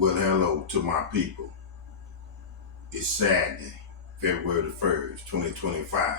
Well, hello to my people. It's Saturday, February the 1st, 2025.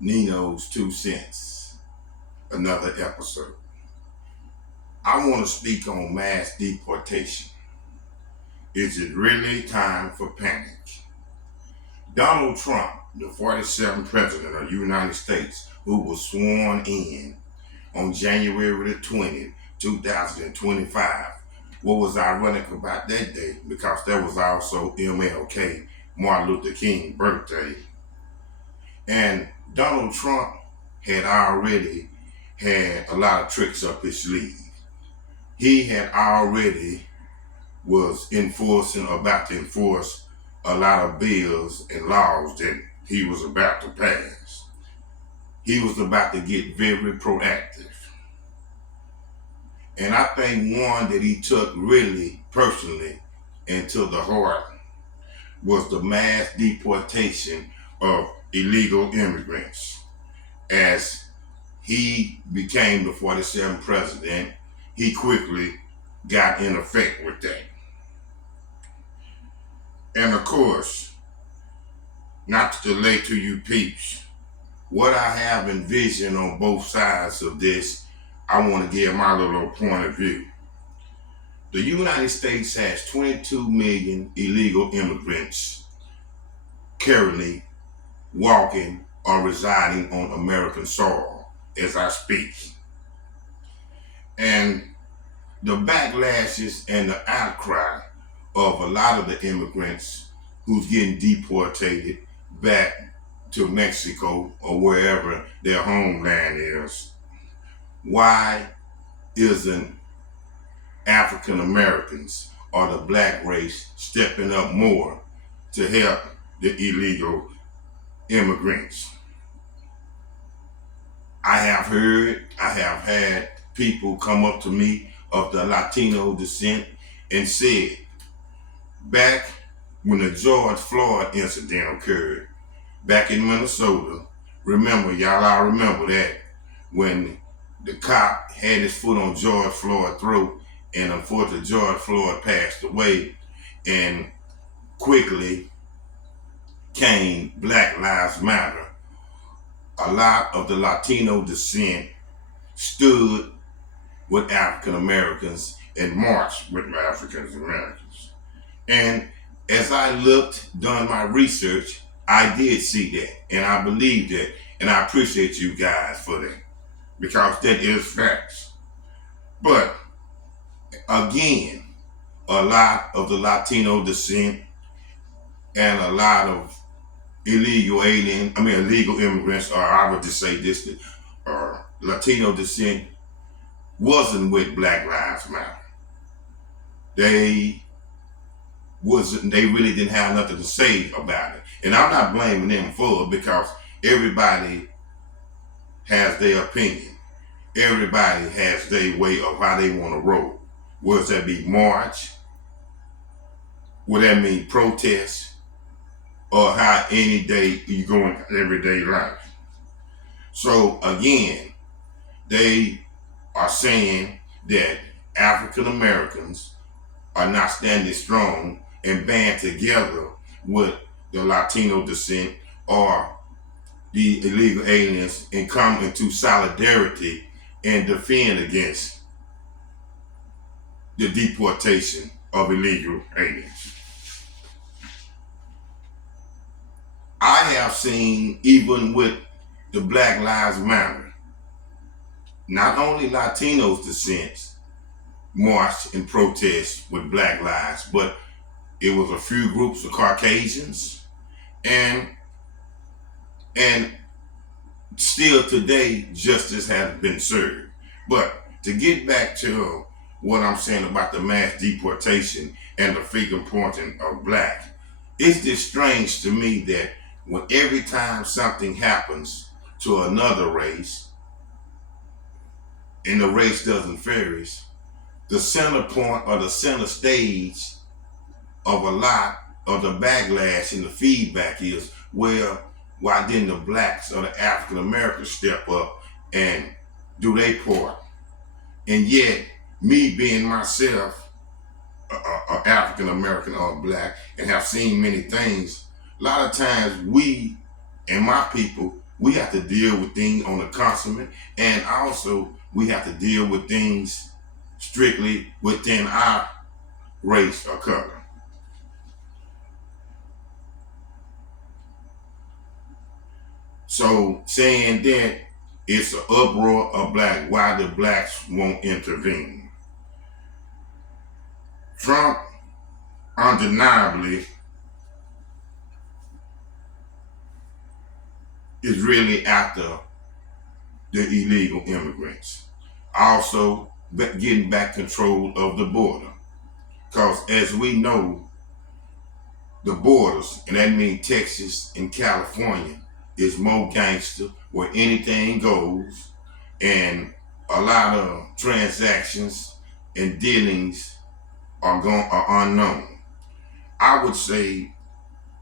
Nino's 2 cents, another episode. I want to speak on mass deportation. Is it really time for panic? Donald Trump, the 47th president of the United States, who was sworn in on January the 20th, 2025. What was ironic about that day, because that was also MLK, Martin Luther King birthday. And Donald Trump had already had a lot of tricks up his sleeve. He had already was about to enforce a lot of bills and laws that he was about to pass. He was about to get very proactive. And I think one that he took really personally and to the heart was the mass deportation of illegal immigrants. As he became the 47th president, he quickly got in effect with that. And of course, not to delay to you peeps, what I have envisioned on both sides of this, I want to give my little point of view. The United States has 22 million illegal immigrants currently walking or residing on American soil as I speak. And the backlashes and the outcry of a lot of the immigrants who's getting deported back to Mexico or wherever their homeland is. Why isn't African Americans or the black race stepping up more to help the illegal immigrants? I have had people come up to me of the Latino descent and said, back when the George Floyd incident occurred back in Minnesota, I remember that when the cop had his foot on George Floyd's throat, and unfortunately George Floyd passed away, and quickly came Black Lives Matter. A lot of the Latino descent stood with African Americans and marched with African Americans. And as I done my research, I did see that, and I believe that, and I appreciate you guys for that, because that is facts. But again, a lot of the Latino descent and a lot of illegal immigrants, or I would just say this, Latino descent wasn't with Black Lives Matter. They really didn't have nothing to say about it. And I'm not blaming them for it, because everybody has their opinion. Everybody has their way of how they want to roll. Whether that be march, would that mean protest, or how any day you go in everyday life. So again, they are saying that African Americans are not standing strong and band together with the Latino descent or the illegal aliens and come into solidarity and defend against the deportation of illegal aliens. I have seen, even with the Black Lives Matter, not only Latinos descent march and protest with Black Lives, but it was a few groups of Caucasians, and still today justice hasn't been served. But to get back to what I'm saying about the mass deportation and the finger pointing of black, it's just strange to me that when every time something happens to another race and the race doesn't flourish, the center point or the center stage of a lot of the backlash and the feedback is, well, why didn't the blacks or the African Americans step up and do their part? And yet, me being myself, African American or black and have seen many things, a lot of times we and my people, we have to deal with things on the consummate, and also we have to deal with things strictly within our race or color. So saying that it's an uproar of black, why the blacks won't intervene. Trump undeniably is really after the illegal immigrants. Also, getting back control of the border. Because as we know, the borders, and that means Texas and California, is more gangster where anything goes, and a lot of transactions and dealings are unknown. I would say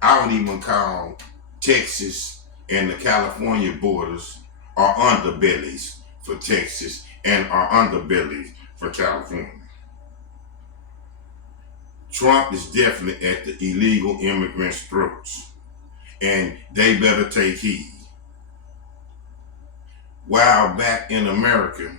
I would even call Texas and the California borders are underbellies for Texas and are underbellies for California. Trump is definitely at the illegal immigrants' throats, and they better take heed. While back in America,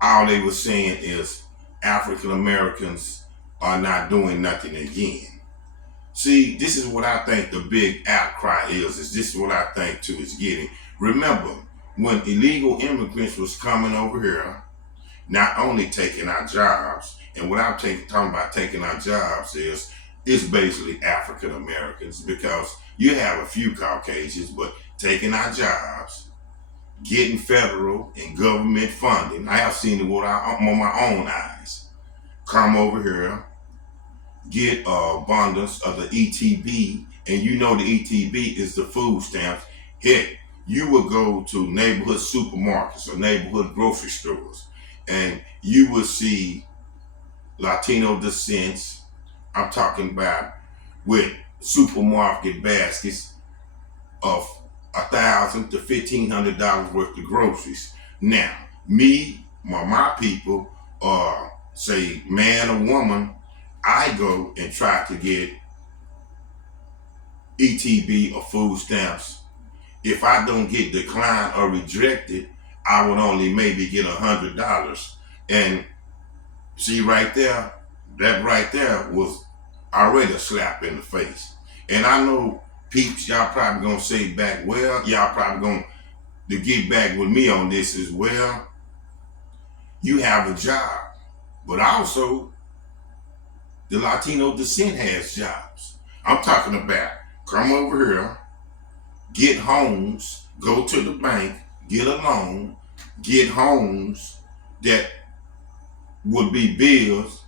all they were saying is African Americans are not doing nothing again. See, this is what I think the big outcry is this is what I think too is getting. Remember, when illegal immigrants was coming over here, not only taking our jobs, and what I'm talking about taking our jobs is it's basically African Americans, because you have a few Caucasians, but taking our jobs, getting federal and government funding. I have seen it with on my own eyes. Come over here, get abundance of the ETB, and you know the ETB is the food stamps. Heck, you would go to neighborhood supermarkets or neighborhood grocery stores, and you will see Latino descents. I'm talking about with supermarket baskets of $1,000 to $1,500 worth of groceries. Now, my people, say man or woman, I go and try to get ETB or food stamps. If I don't get declined or rejected, I would only maybe get $100. And see right there, that right there was already a slap in the face. And I know peeps, y'all probably gonna say back, well, y'all probably gonna to get back with me on this as well. You have a job, but also the Latino descent has jobs. I'm talking about come over here, get homes, go to the bank, get a loan, get homes that would be bills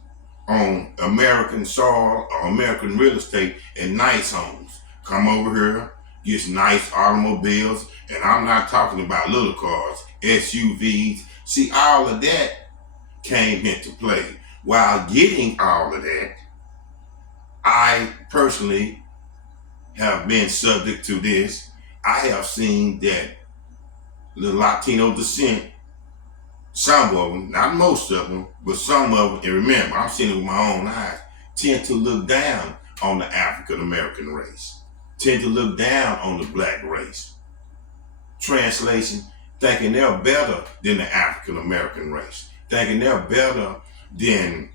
on American soil or American real estate and nice homes. Come over here, get nice automobiles, and I'm not talking about little cars, SUVs. See, all of that came into play. While getting all of that, I personally have been subject to this. I have seen that the Latino descent, some of them, not most of them, but some of them, and remember, I'm seeing it with my own eyes, tend to look down on the African American race, tend to look down on the black race. Translation, thinking they're better than the African American race, thinking they're better than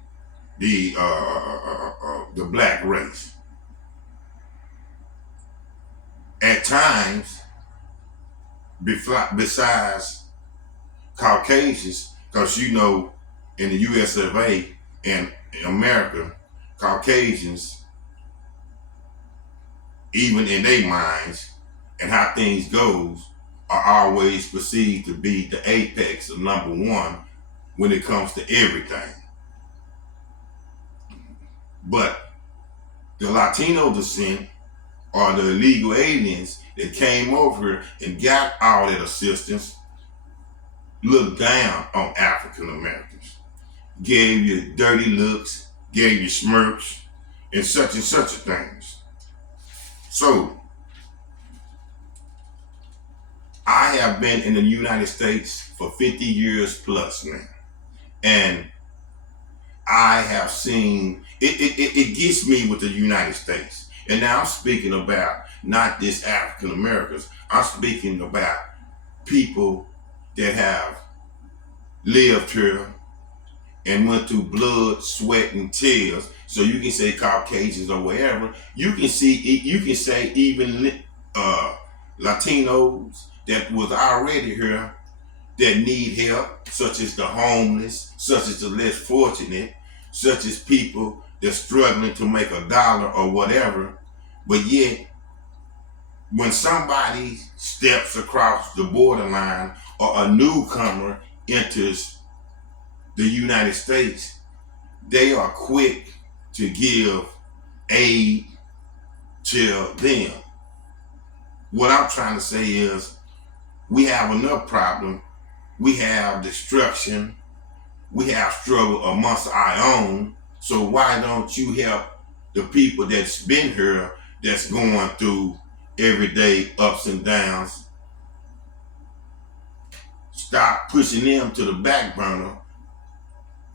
the black race. At times, besides Caucasians, because you know, in the US of A and America, Caucasians, even in their minds and how things goes, are always perceived to be the apex of number one when it comes to everything. But the Latino descent or the illegal aliens that came over here and got all that assistance looked down on African Americans, gave you dirty looks, gave you smirks, and such things. So, I have been in the United States for 50 years plus now, and I have seen it gets me with the United States. And now I'm speaking about not just African Americans. I'm speaking about people that have lived here and went through blood, sweat, and tears. So you can say Caucasians or whatever. You can say even Latinos that was already here that need help, such as the homeless, such as the less fortunate, such as people that's struggling to make a dollar or whatever. But yet, when somebody steps across the borderline or a newcomer enters the United States, they are quick to give aid to them. What I'm trying to say is we have enough problem. We have destruction. We have struggle amongst our own. So why don't you help the people that's been here, that's going through everyday ups and downs? Stop pushing them to the back burner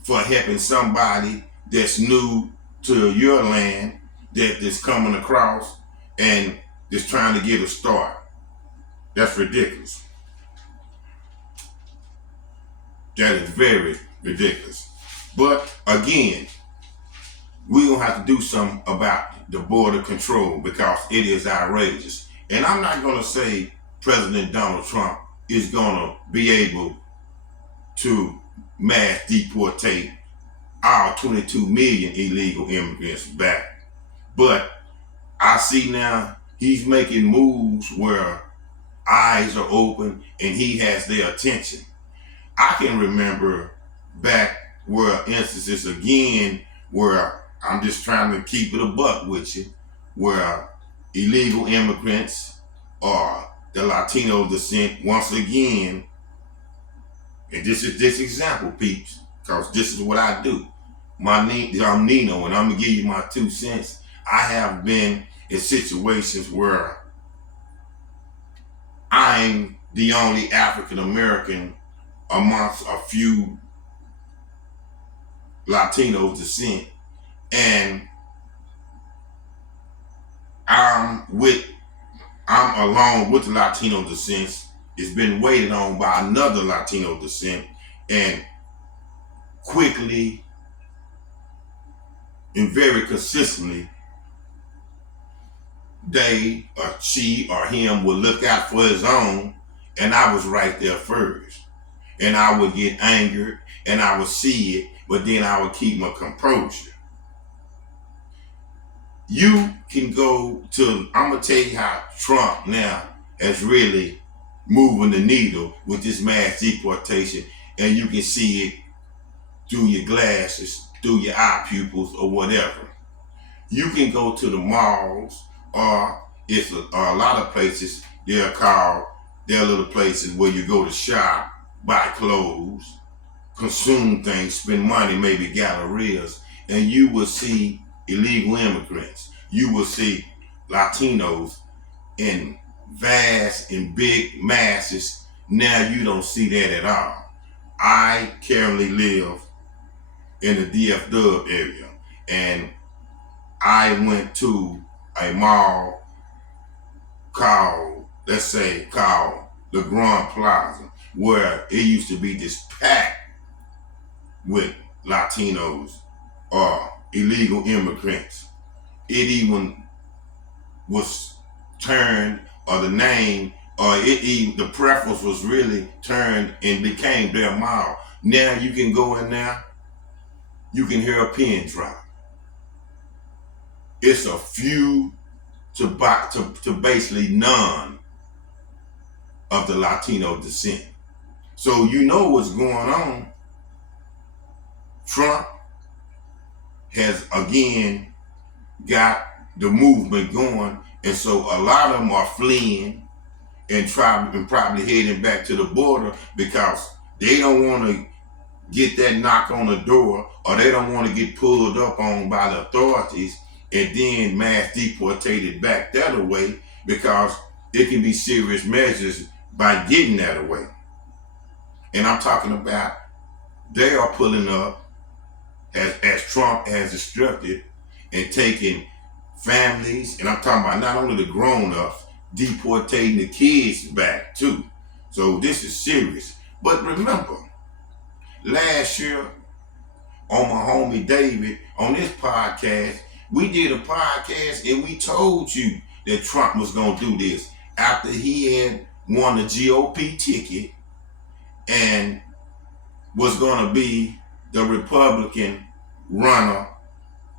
for helping somebody that's new to your land, that is coming across and is trying to get a start. That's ridiculous. That is very ridiculous. But again, we're going to have to do something about the border control because it is outrageous. And I'm not going to say President Donald Trump is going to be able to mass deportate our 22 million illegal immigrants back. But I see now he's making moves where eyes are open and he has their attention. I can remember back where instances again where I'm just trying to keep it a buck with you, where illegal immigrants or the Latino descent once again, and this is this example, peeps, because this is what I do. I'm Nino, and I'm gonna give you my 2 cents. I have been in situations where I'm the only African American amongst a few Latino descent, and I'm along with the Latino descent. It's been waited on by another Latino descent, and quickly and very consistently, they or she or him would look out for his own, and I was right there first. And I would get angered and I would see it, but then I would keep my composure. You can go to, I'm going to tell you how Trump now is really moving the needle with this mass deportation, and you can see it through your glasses, through your eye pupils or whatever. You can go to the malls, or it's a lot of places, they're little places where you go to shop, buy clothes, consume things, spend money, maybe gallerias, and you will see illegal immigrants. You will see Latinos in vast and big masses. Now you don't see that at all. I currently live in the DFW area, and I went to a mall called the Grand Plaza, where it used to be just packed with Latinos or illegal immigrants. It even was turned, or the name, or the preference was really turned and became their mall. Now you can go in there, you can hear a pin drop. It's a few to basically none of the Latino descent. So you know what's going on. Trump has again got the movement going, and so a lot of them are fleeing and probably heading back to the border because they don't want to get that knock on the door, or they don't want to get pulled up on by the authorities and then mass deportated back that away, because it can be serious measures by getting that away. And I'm talking about they are pulling up as Trump has instructed, and taking families, and I'm talking about not only the grown-ups, deportating the kids back too. So this is serious. But remember, last year on my homie David, on this podcast, we did a podcast and we told you that Trump was going to do this after he had won the GOP ticket and was going to be the Republican runner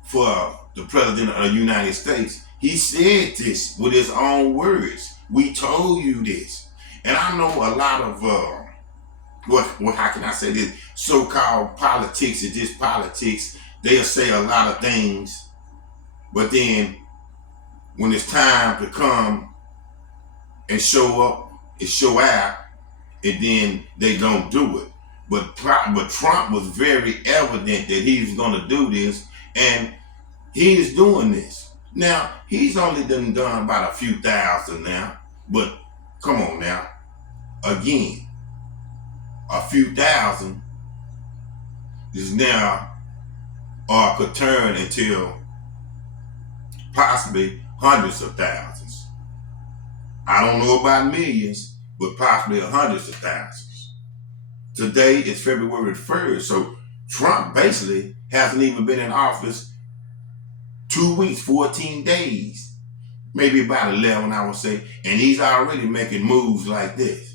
for the president of the United States. He said this with his own words. We told you this. And I know a lot of, how can I say this, so-called politics is just politics. They'll say a lot of things, but then when it's time to come and show up and show out, and then they don't do it. But Trump was very evident that he was going to do this, and he is doing this. Now, he's only done about a few thousand now, but come on now. Again, a few thousand is now could turn until possibly hundreds of thousands. I don't know about millions, but possibly hundreds of thousands. Today is February 1st, so Trump basically hasn't even been in office 2 weeks, 14 days, maybe about 11, I would say, and he's already making moves like this.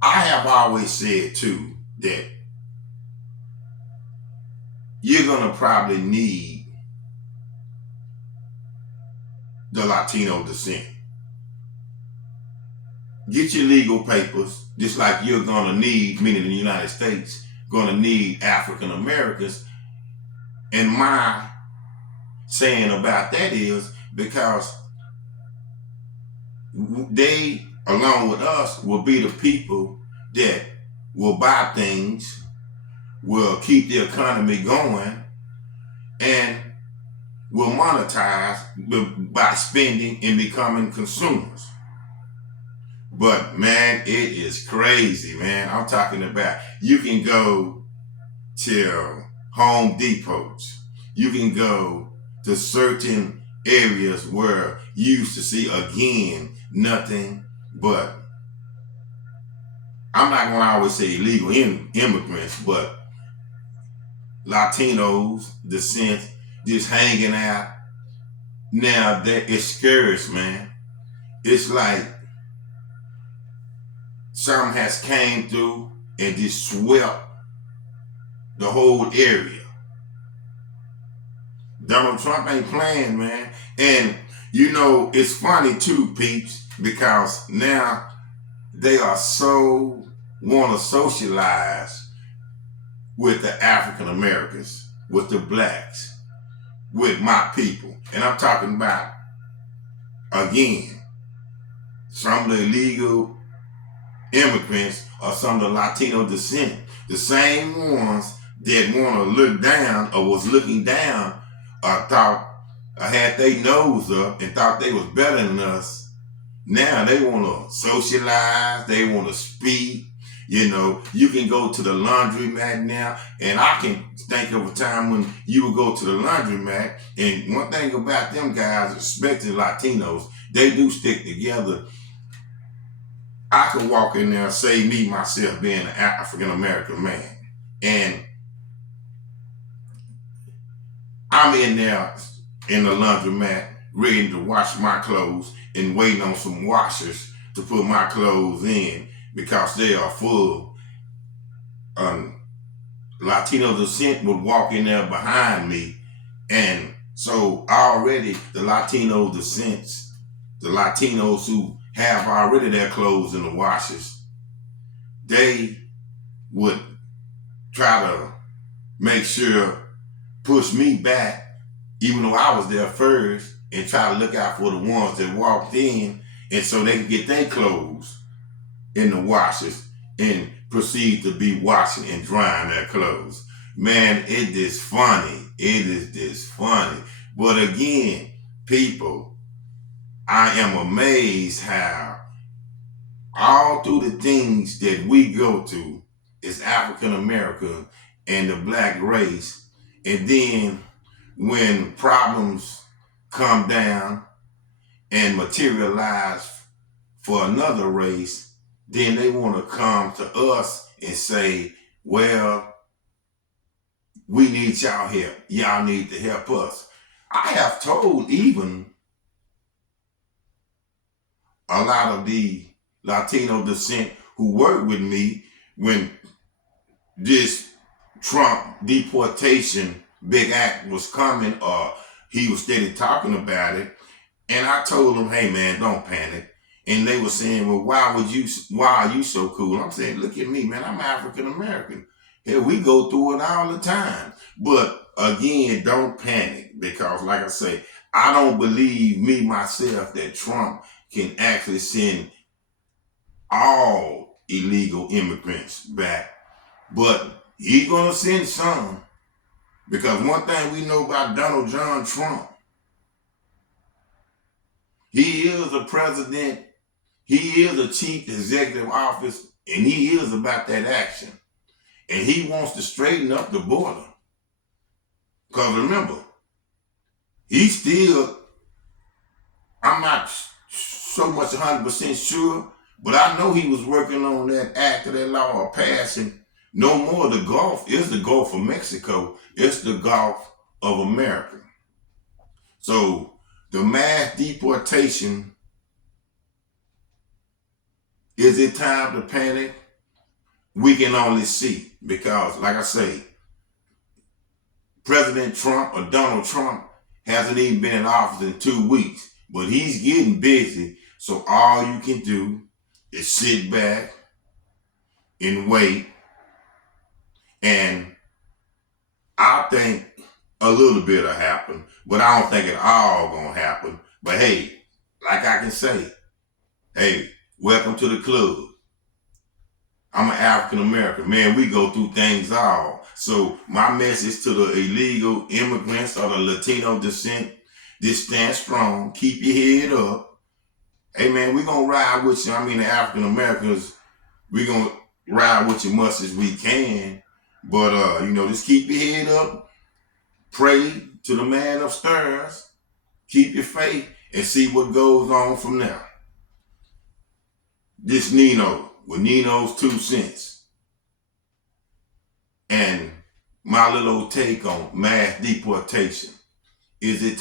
I have always said too that you're gonna probably need the Latino descent. Get your legal papers, just like you're gonna need, meaning the United States, gonna need African Americans. And my saying about that is because they, along with us, will be the people that will buy things, will keep the economy going, and will monetize by spending and becoming consumers. But man, it is crazy, man. I'm talking about, you can go to Home Depots. You can go to certain areas where you used to see, again, nothing but, I'm not going to always say illegal immigrants, but Latinos, descent, just hanging out. Now that it's scarce, man. It's like something has came through and just swept the whole area. Donald Trump ain't playing, man. And you know, it's funny too, peeps, because now they are so want to socialize with the African Americans, with the blacks, with my people. And I'm talking about, again, some of the illegal immigrants or some of the Latino descent, the same ones that want to look down or was looking down or thought or had their nose up and thought they was better than us. Now they want to socialize, they want to speak. You know, you can go to the laundromat now, and I can think of a time when you would go to the laundromat, and one thing about them guys, especially Latinos, they do stick together. I could walk in there and say me, myself, being an African-American man, and I'm in there in the laundromat, ready to wash my clothes and waiting on some washers to put my clothes in because they are full. Latino descent would walk in there behind me, and so already the Latino descents, the Latinos who have already their clothes in the washers, they would try to make sure, push me back, even though I was there first, and try to look out for the ones that walked in, and so they could get their clothes in the washers and proceed to be washing and drying their clothes. Man, it is funny. It is just funny. But again, people, I am amazed how all through the things that we go to, is African American and the black race. And then when problems come down and materialize for another race, then they want to come to us and say, well, we need y'all help. Y'all need to help us. I have told even a lot of the Latino descent who work with me when this Trump deportation big act was coming, or he was steady talking about it. And I told them, hey man, don't panic. And they were saying, well, why are you so cool? I'm saying, look at me, man, I'm African American. Hell, we go through it all the time. But again, don't panic, because like I say, I don't believe me myself that Trump can actually send all illegal immigrants back. But he's gonna send some. Because one thing we know about Donald John Trump, he is a president, he is a chief executive office, and he is about that action. And he wants to straighten up the border. Because remember, he's still, I'm not so much 100% sure, but I know he was working on that act of that law of passing. No more the Gulf is the Gulf of Mexico, it's the Gulf of America. So the mass deportation, is it time to panic? We can only see, because like I say, President Trump or Donald Trump hasn't even been in office in 2 weeks, but he's getting busy. So all you can do is sit back and wait. And I think a little bit will happen, but I don't think it all gonna happen. But hey, like I can say, hey, welcome to the club. I'm an African American. Man, we go through things all. So my message to the illegal immigrants or the Latino descent, just stand strong, keep your head up. Hey man, we gonna ride with you. I mean, the African Americans, we gonna ride with you much as we can. But just keep your head up, pray to the man upstairs, keep your faith, and see what goes on from there. This Nino with Nino's 2 cents. And my little take on mass deportation. Is it